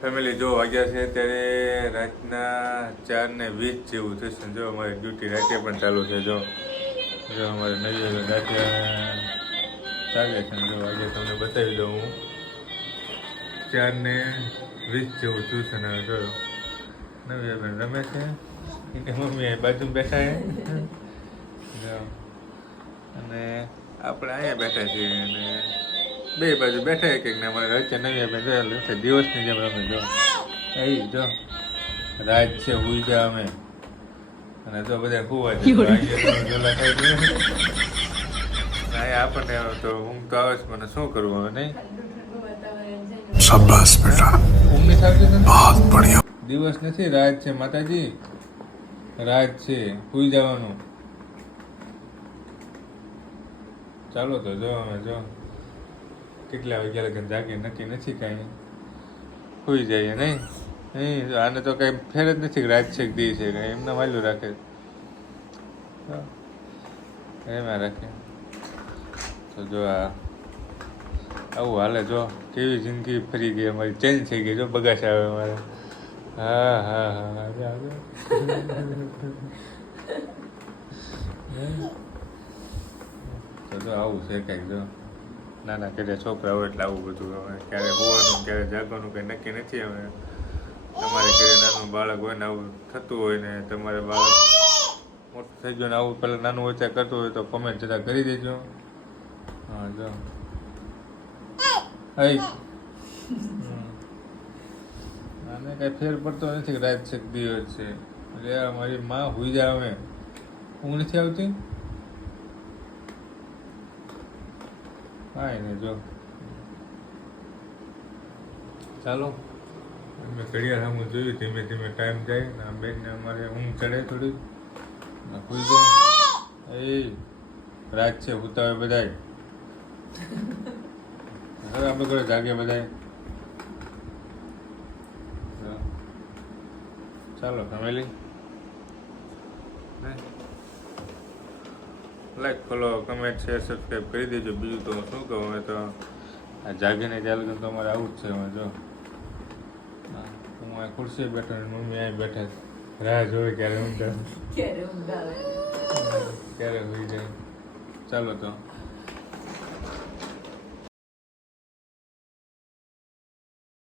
Family જો વાગ્યા છે અત્યારે રાતના 4:20 જેવું થશે. જો અમારી ડ્યુટી રાતે પણ ચાલુ છે. જો અમારે નવી રાતે ચાલે છે. જો આજે તમને બતાવી દઉં હું 4:20 જેવું થયું છે ને. જો નવી બેન રમે છે, એની મમ્મી બાજુ બેઠા છે અને આપણે અહીંયા બેઠા છીએ અને બે બાજુ બેઠા એક ને અમારે વચ્ચે નવી બેન છે દિવસની જેમ રમે. જો એ જો રાત છે હુઈ ગયા અમે અને જો બધા હુવા જાય આપણને તો ઊંઘ તો આવે છે. મને શું કરવું હવે નહીં. શાબાશ બેટા, ઊંઘ નથી આવતી ને? બહુત બઢિયા. દિવસ નથી, રાત છે માતાજી, રાત છે, હુઈ જવાનું. ચાલો તો જો અમે જો કેટલા વાગ્યા લગન જાગે નક્કી નથી કાંઈ, સુઈ જઈએ નહીં. આને તો કઈ ફેર જ નથી રાત છે કે દી છે કઈ, એમને વાલ્યું રાખે એમાં રાખે. તો જો આવું હાલે. જો કેવી જિંદગી ફરી ગઈ અમારી, ચેન્જ થઈ ગઈ. જો બગાસ આવે અમારે. હા હા હા તો જો આવું છે કંઈક. જો નાના ઘરે છોકરા હોય એટલે આવું બધું હવે ક્યારે હોવાનું ક્યારે જાગવાનું કંઈ નક્કી નથી. હવે તમારે ઘરે નાનું બાળક હોય ને આવું થતું હોય ને તમારે બાળક મોટું થઈ ગયું ને આવું પહેલાં નાનું હોય ત્યાં કરતું હોય તો કમેન્ટ જરા કરી દેજો. હા જો આને કાંઈ ફેર પડતો નથી કે રાત છે દિવસ છે. એટલે મારી માં હુઈ જાય અમે, ઊંઘ નથી આવતી. કાંઈ નહીં. જો ચાલો અમે ઘડિયાળ સામું જોયું, ધીમે ધીમે ટાઈમ જાય ને આ બેનને અમારે ઊંઘ ચડે થોડી હુઈ જાય. એ રાત છે, હુતા હોય બધાય. હવે આપણે ઘરે જાગે બધાય. ચાલો family, like follow comment share subscribe કરી દેજો. બીજું તો હું શું કહું, હવે તો આ જાગીને ચાલુ તો અમારે આવું જ છે. હવે જો હું આ ખુરશી બેઠો ને મમ્મી અહીં બેઠા રાહ જોવે ક્યારે ઊંઘ આવે ક્યારે હોઈ જાય. ચાલો તો